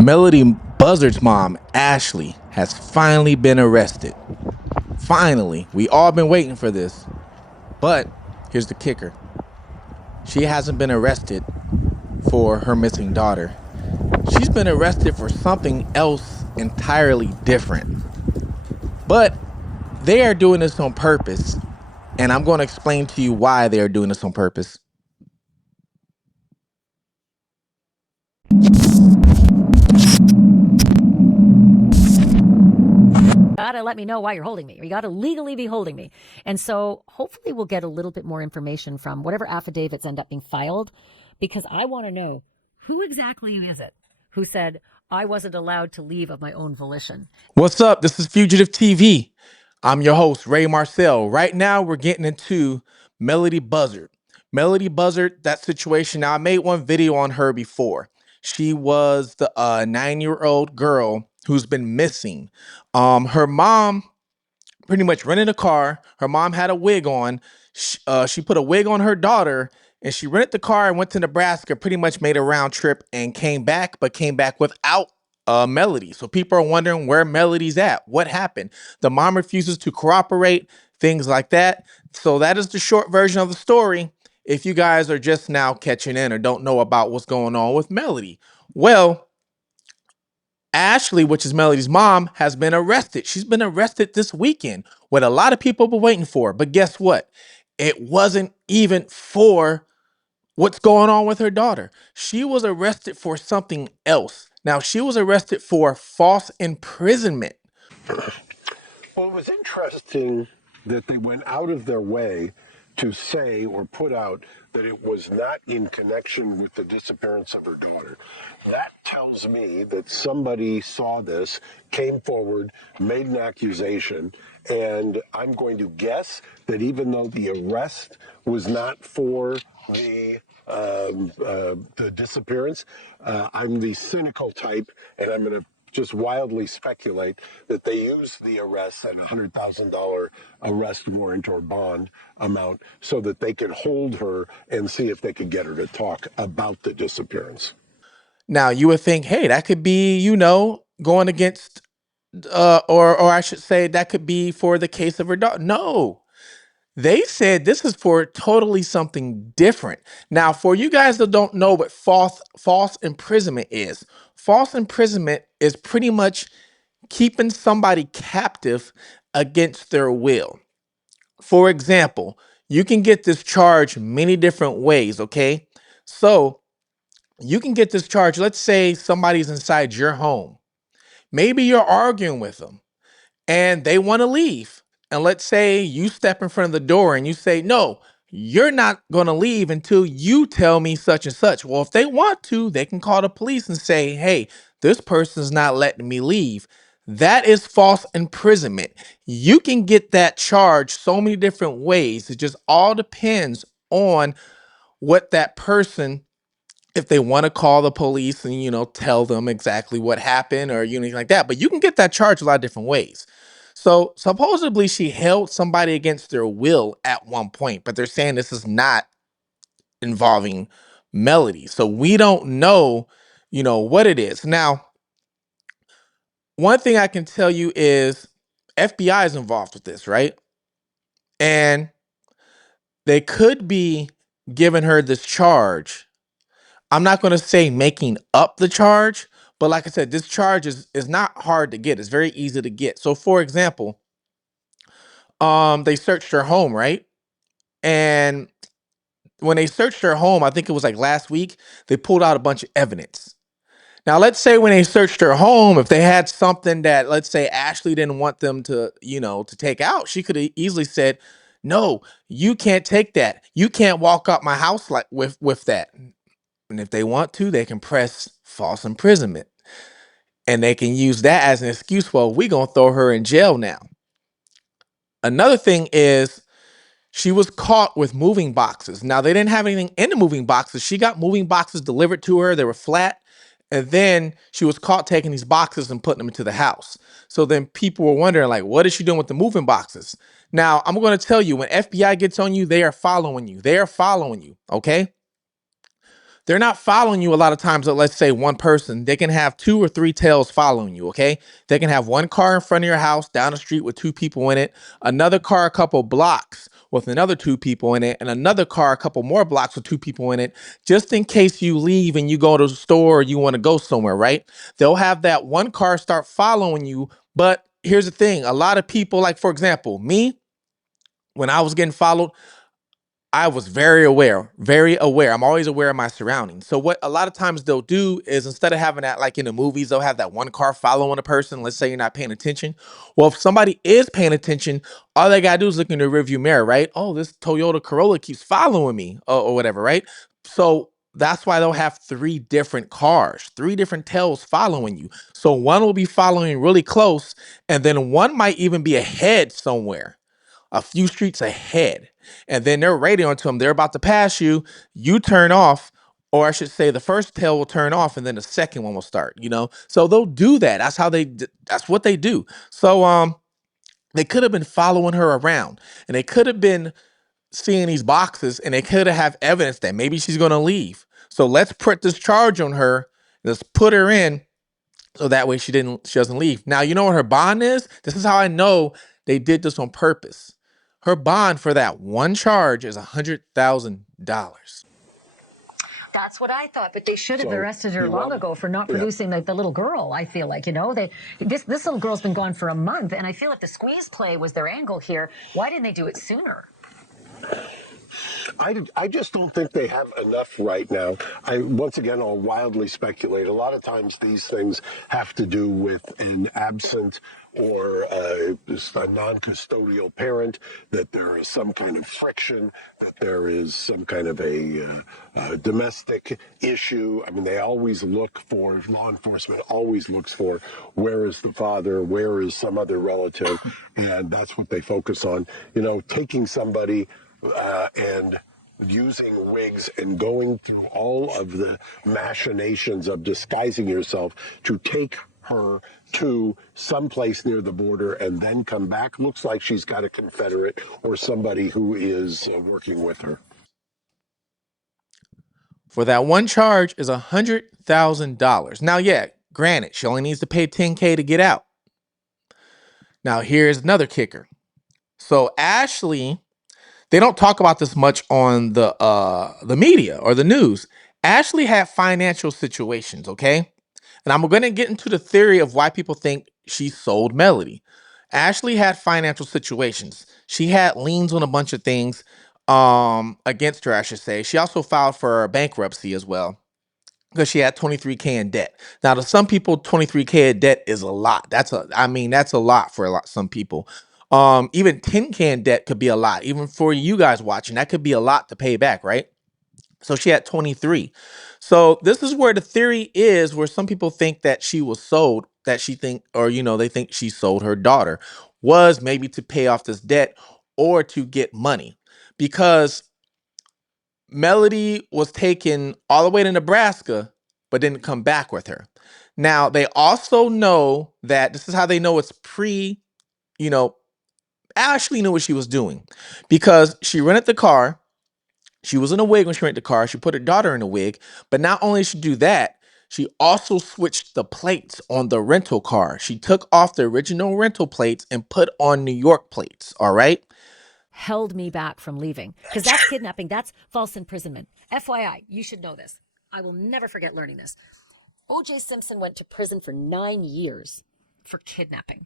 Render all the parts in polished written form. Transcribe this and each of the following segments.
Melodee Buzzard's mom, Ashley, has finally been arrested. Finally, we all been waiting for this. But here's the kicker. She hasn't been arrested for her missing daughter. She's been arrested for something else entirely different. But they are doing this on purpose, and I'm going to explain to you why they are doing this on purpose. Gotta let me know why you're holding me. You gotta legally be holding me. And so hopefully we'll get a little bit more information from whatever affidavits end up being filed, because I want to know who exactly is it who said I wasn't allowed to leave of my own volition. What's up? This is Fugitive TV. I'm your host, Ray Marcel. Right now, we're getting into Melodee Buzzard. Melodee Buzzard, that situation. Now, I made one video on her before. She was the 9-year-old girl who's been missing. Her mom pretty much rented a car. Her mom had a wig on. She put a wig on her daughter, and she rented the car and went to Nebraska, pretty much made a round trip and came back, but came back without Melodee. So people are wondering where Melodee's at. What happened? The mom refuses to cooperate, things like that. So that is the short version of the story. If you guys are just now catching in or don't know about what's going on with Melodee. Well, Ashley, which is Melodee's mom, has been arrested. She's been arrested this weekend, what a lot of people were waiting for. But guess what? It wasn't even for what's going on with her daughter. She was arrested for something else. Now, she was arrested for false imprisonment. Well, it was interesting that they went out of their way to say or put out that it was not in connection with the disappearance of her daughter. That tells me that somebody saw this, came forward, made an accusation, and I'm going to guess that even though the arrest was not for the disappearance, I'm the cynical type, and I'm going to just wildly speculate that they used the arrest at $100,000 arrest warrant or bond amount so that they could hold her and see if they could get her to talk about the disappearance. Now, you would think, hey, that could be, going against, or I should say, that could be for the case of her daughter. No, they said this is for totally something different. Now, for you guys that don't know what false imprisonment is, false imprisonment is pretty much keeping somebody captive against their will. For example, you can get this charge many different ways, okay? So, you can get this charge. Let's say somebody's inside your home. Maybe you're arguing with them and they want to leave. And let's say you step in front of the door and you say, no, you're not going to leave until you tell me such and such. Well, if they want to, they can call the police and say, hey, this person's not letting me leave. That is false imprisonment. You can get that charge so many different ways. It just all depends on what that person, if they want to call the police and tell them exactly what happened or anything like that. But you can get that charge a lot of different ways. So supposedly she held somebody against their will at one point, but they're saying this is not involving Melodee. So we don't know, what it is. Now, one thing I can tell you is FBI is involved with this, right? And they could be giving her this charge. I'm not going to say making up the charge, but like I said, this charge is not hard to get. It's very easy to get. So for example, they searched her home, right? And when they searched her home, I think it was like last week, they pulled out a bunch of evidence. Now, let's say when they searched her home, if they had something that, let's say Ashley didn't want them to, to take out, she could have easily said, no, you can't take that. You can't walk up my house like with that. And if they want to, they can press false imprisonment. And they can use that as an excuse. Well, we're going to throw her in jail now. Another thing is she was caught with moving boxes. Now, they didn't have anything in the moving boxes. She got moving boxes delivered to her. They were flat. And then she was caught taking these boxes and putting them into the house. So then people were wondering, like, what is she doing with the moving boxes? Now, I'm going to tell you, when FBI gets on you, they are following you. They are following you, okay? They're not following you a lot of times. Let's say one person, they can have 2 or 3 tails following you. Okay, they can have one car in front of your house down the street with 2 people in it, another car a couple blocks with another 2 people in it, and another car a couple more blocks with 2 people in it, just in case you leave and you go to the store or you want to go somewhere, right? They'll have that one car start following you. But here's the thing, a lot of people, like for example me, when I was getting followed, I was very aware, very aware. I'm always aware of my surroundings. So what a lot of times they'll do is, instead of having that like in the movies, they'll have that one car following a person. Let's say you're not paying attention. Well, if somebody is paying attention, all they gotta do is look in the rearview mirror, right? Oh, this Toyota Corolla keeps following me, or whatever, right? So that's why they'll have 3 different cars, 3 different tails following you. So one will be following really close, and then one might even be ahead somewhere, a few streets ahead. And then they're radioing to them, they're about to pass you, you turn off, or I should say the first tail will turn off and then the second one will start, you know? So they'll do that. That's how that's what they do. So they could have been following her around, and they could have been seeing these boxes, and they could have evidence that maybe she's going to leave. So let's put this charge on her. Let's put her in, so that way she doesn't leave. Now, you know what her bond is? This is how I know they did this on purpose. Her bond for that one charge is $100,000. That's what I thought, but they should have So arrested her you long want, ago for not yeah. producing the little girl. I feel like, this little girl's been gone for a month, and I feel like the squeeze play was their angle here. Why didn't they do it sooner? I just don't think they have enough right now. Once again, I'll wildly speculate. A lot of times these things have to do with an absent or just a non-custodial parent, that there is some kind of friction, that there is some kind of a domestic issue. I mean, they always look for, law enforcement always looks for, where is the father, where is some other relative, and that's what they focus on. You know, taking somebody and using wigs and going through all of the machinations of disguising yourself to take her to someplace near the border and then come back. Looks like she's got a confederate or somebody who is working with her. For that one charge is $100,000. Now, yeah, granted, she only needs to pay $10K to get out. Now, here's another kicker. So Ashley, they don't talk about this much on the media or the news. Ashley had financial situations, okay? And I'm going to get into the theory of why people think she sold Melodee. Ashley had financial situations. She had liens on a bunch of things against her, I should say. She also filed for bankruptcy as well, because she had 23K in debt. Now, to some people, 23K in debt is a lot. That's a lot for some people. Even 10K in debt could be a lot. Even for you guys watching, that could be a lot to pay back, right? So she had 23. So this is where the theory is, where some people think that she was sold, that she think, or they think she sold her daughter, was maybe to pay off this debt or to get money, because Melodee was taken all the way to Nebraska, but didn't come back with her. Now, they also know that this is how they know it's you know, Ashley knew what she was doing, because she rented the car. She was in a wig when she rented the car. She put her daughter in a wig, but not only did she do that, she also switched the plates on the rental car. She took off the original rental plates and put on New York plates, all right? Held me back from leaving, because that's kidnapping. That's false imprisonment. FYI, you should know this. I will never forget learning this. O.J. Simpson went to prison for 9 years for kidnapping,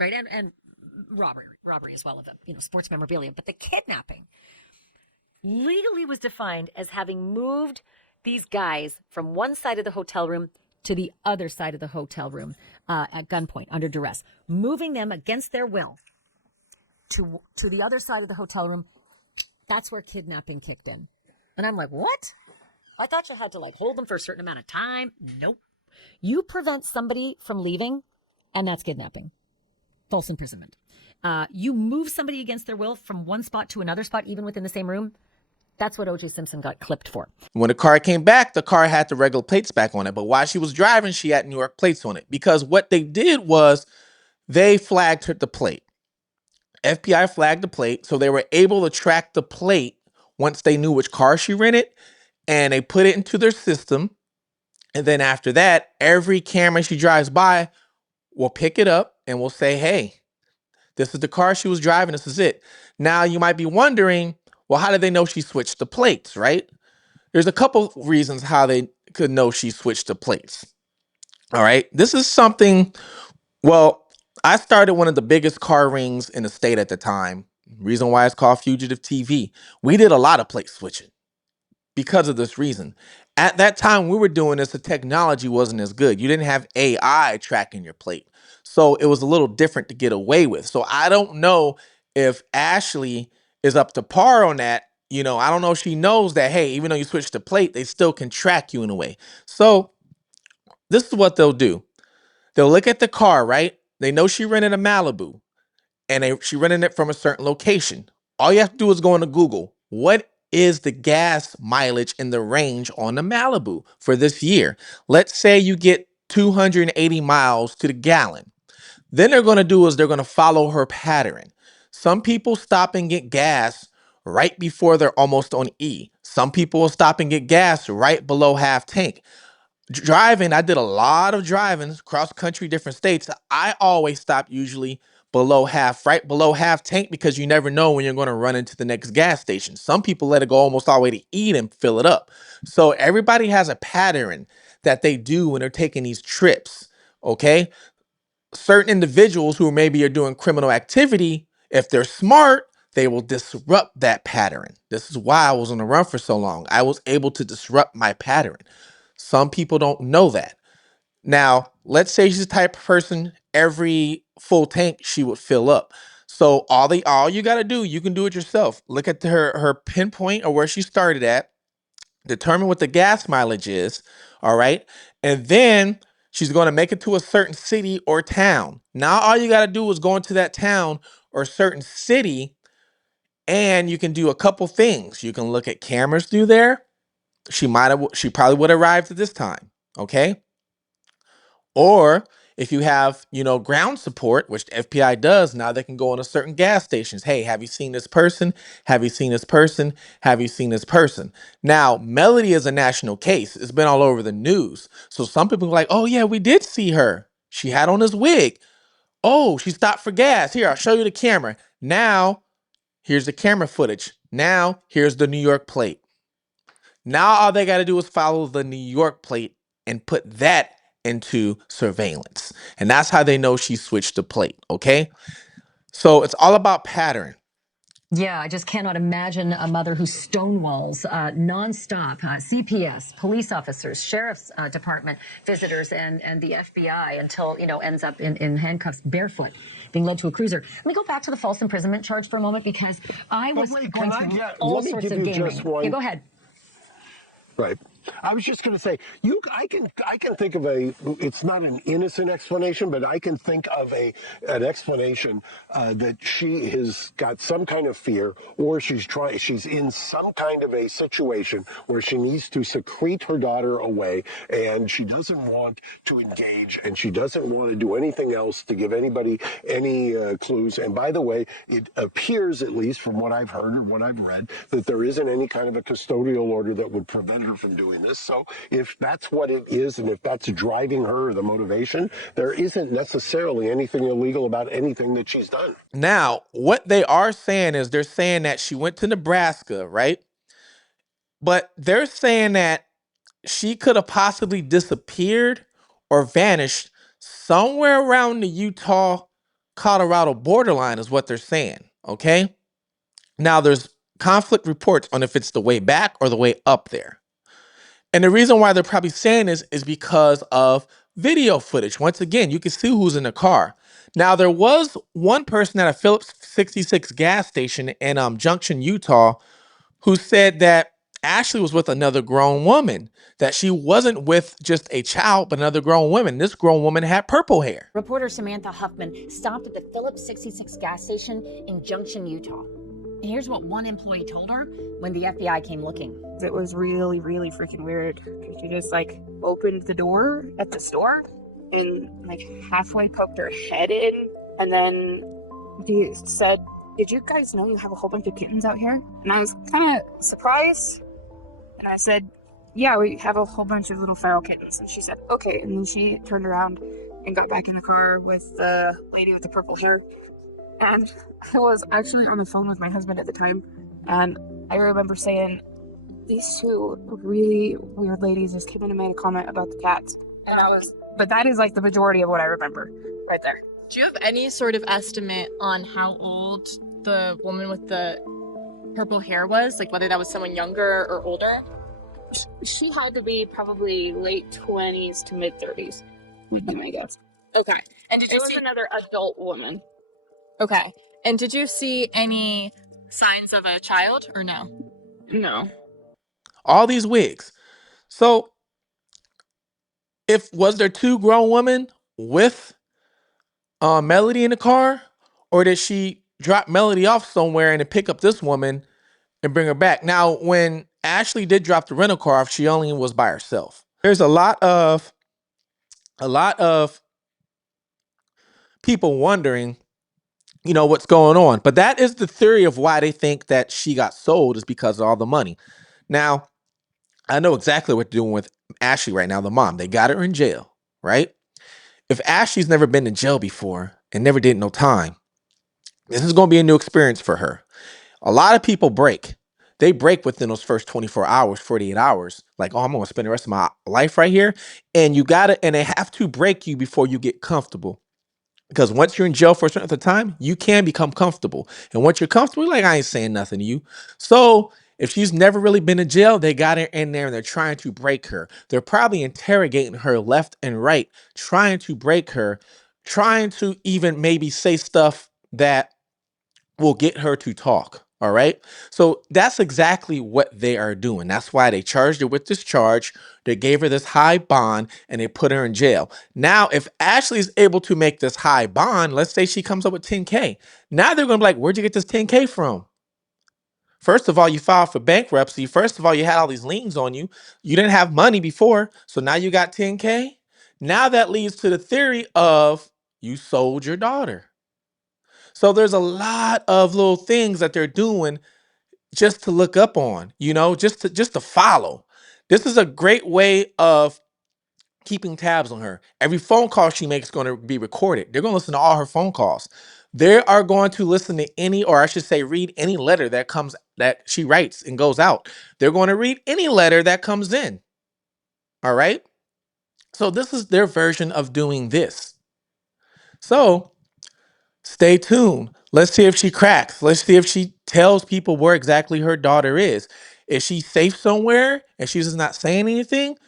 right? And robbery as well of sports memorabilia. But the kidnapping legally was defined as having moved these guys from one side of the hotel room to the other side of the hotel room at gunpoint, under duress, moving them against their will to the other side of the hotel room. That's where kidnapping kicked in. And I'm like, what? I thought you had to hold them for a certain amount of time. Nope. You prevent somebody from leaving, and that's kidnapping. False imprisonment. You move somebody against their will from one spot to another spot, even within the same room. That's what O.J. Simpson got clipped for. When the car came back, the car had the regular plates back on it. But while she was driving, she had New York plates on it. Because what they did was they flagged her the plate. FBI flagged the plate, so they were able to track the plate once they knew which car she rented. and they put it into their system. And then after that, every camera she drives by will pick it up and will say, hey, this is the car she was driving. This is it. Now you might be wondering, well, how did they know she switched the plates, right? There's a couple reasons how they could know she switched the plates. All right. This is something, well, I started one of the biggest car rings in the state at the time. Reason why it's called Fugitive TV. We did a lot of plate switching because of this reason. At that time we were doing this, the technology wasn't as good. You didn't have AI tracking your plate. So it was a little different to get away with. So I don't know if Ashley is up to par on that. I don't know if she knows that, hey, even though you switch the plate, they still can track you in a way. So this is what they'll do. They'll look at the car, right? They know she rented a Malibu and she rented it from a certain location. All you have to do is go into Google. What is the gas mileage in the range on the Malibu for this year? Let's say you get 280 miles to the gallon. Then they're going to do is they're going to follow her pattern. Some people stop and get gas right before they're almost on E. Some people will stop and get gas right below half tank. Driving, I did a lot of driving cross country, different states. I always stop usually below half, right below half tank, because you never know when you're going to run into the next gas station. Some people let it go almost all the way to eat and fill it up. So everybody has a pattern that they do when they're taking these trips. Okay. Certain individuals who maybe are doing criminal activity, if they're smart, they will disrupt that pattern. This is why I was on the run for so long. I was able to disrupt my pattern. Some people don't know that. Now, let's say she's the type of person every full tank she would fill up. So all you got to do, you can do it yourself. Look at her pinpoint or where she started at, determine what the gas mileage is, all right? And then she's going to make it to a certain city or town. Now all you got to do is go into that town or certain city, and you can do a couple things. You can look at cameras through there. She probably would have arrived at this time, okay? Or if you have, ground support, which the FBI does, now they can go into certain gas stations. Hey, have you seen this person? Have you seen this person? Have you seen this person? Now, Melodee is a national case. It's been all over the news. So some people are like, oh, yeah, we did see her. She had on this wig. Oh, she stopped for gas. Here, I'll show you the camera. Now, here's the camera footage. Now, here's the New York plate. Now all they got to do is follow the New York plate and put that into surveillance. And that's how they know she switched the plate, okay? So it's all about pattern. Yeah, I just cannot imagine a mother who stonewalls nonstop CPS, police officers, sheriff's department visitors, and the FBI until ends up in handcuffs, barefoot, being led to a cruiser. Let me go back to the false imprisonment charge for a moment because I was going through all sorts of gaming. Yeah, go ahead. Right. I was just going to say, I can think of it's not an innocent explanation, but I can think of an explanation that she has got some kind of fear, or she's in some kind of a situation where she needs to secrete her daughter away, and she doesn't want to engage, and she doesn't want to do anything else to give anybody any clues. And by the way, it appears, at least from what I've heard or what I've read, that there isn't any kind of a custodial order that would prevent her from doing this. So if that's what it is, and if that's driving her, the motivation, there isn't necessarily anything illegal about anything that she's done. Now, what they are saying is they're saying that she went to Nebraska, right? But they're saying that she could have possibly disappeared or vanished somewhere around the Utah Colorado borderline, is what they're saying, okay? Now, there's conflict reports on if it's the way back or the way up there. And the reason why they're probably saying this is because of video footage. Once again, you can see who's in the car. Now, there was one person at a Phillips 66 gas station in Junction, Utah, who said that Ashley was with another grown woman, that she wasn't with just a child, but another grown woman. This grown woman had purple hair. Reporter Samantha Huffman stopped at the Phillips 66 gas station in Junction, Utah. And here's what one employee told her when the FBI came looking. It was really, really freaking weird. She just opened the door at the store and halfway poked her head in, and then she said, "Did you guys know you have a whole bunch of kittens out here?" And I was kind of surprised, and I said, yeah, we have a whole bunch of little feral kittens. And she said, okay. And then she turned around and got back in the car with the lady with the purple hair. And I was actually on the phone with my husband at the time. And I remember saying, these two really weird ladies just came in and made a comment about the cats. And but that is like the majority of what I remember right there. Do you have any sort of estimate on how old the woman with the purple hair was? Like whether that was someone younger or older? She had to be probably late 20s to mid 30s, would be my guess. Okay. And did It you was see another adult woman. Okay. And did you see any signs of a child or no? No. All these wigs. So, was there two grown women with Melodee in the car, or did she drop Melodee off somewhere and then pick up this woman and bring her back? Now, when Ashley did drop the rental car off, she only was by herself. There's a lot of people wondering, what's going on. But that is the theory of why they think that she got sold, is because of all the money. Now, I know exactly what they're doing with Ashley right now, the mom. They got her in jail, right? If Ashley's never been in jail before and never did no time, this is going to be a new experience for her. A lot of people break. They break within those first 24 hours, 48 hours. Like, oh, I'm going to spend the rest of my life right here. And they have to break you before you get comfortable. Because once you're in jail for a certain time, you can become comfortable. And once you're comfortable, you're like, I ain't saying nothing to you. So if she's never really been in jail, they got her in there and they're trying to break her. They're probably interrogating her left and right, trying to break her, trying to even maybe say stuff that will get her to talk. All right. So that's exactly what they are doing. That's why they charged her with this charge. They gave her this high bond and they put her in jail. Now, if Ashley is able to make this high bond, let's say she comes up with 10K. Now they're going to be like, where'd you get this 10K from? First of all, you filed for bankruptcy. First of all, you had all these liens on you. You didn't have money before. So now you got 10K. Now that leads to the theory of you sold your daughter. So there's a lot of little things that they're doing just to look up on, just to follow. This is a great way of keeping tabs on her. Every phone call she makes is going to be recorded. They're going to listen to all her phone calls. They are going to listen to any, or I should say, read any letter that she writes and goes out. They're going to read any letter that comes in. All right. So this is their version of doing this. So stay tuned. Let's see if she cracks. Let's see if she tells people where exactly her daughter is. Is she safe somewhere and she's just not saying anything?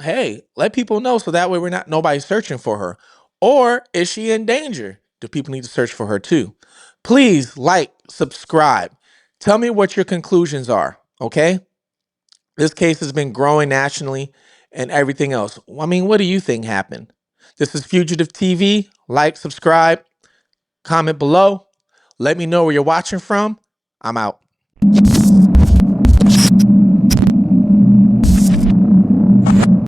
Hey, let people know so that way nobody's searching for her. Or is she in danger? Do people need to search for her too? Please subscribe. Tell me what your conclusions are. Okay. This case has been growing nationally and everything else. I mean, what do you think happened? This is Fugitive TV. Like, subscribe, comment below. Let me know where you're watching from. I'm out.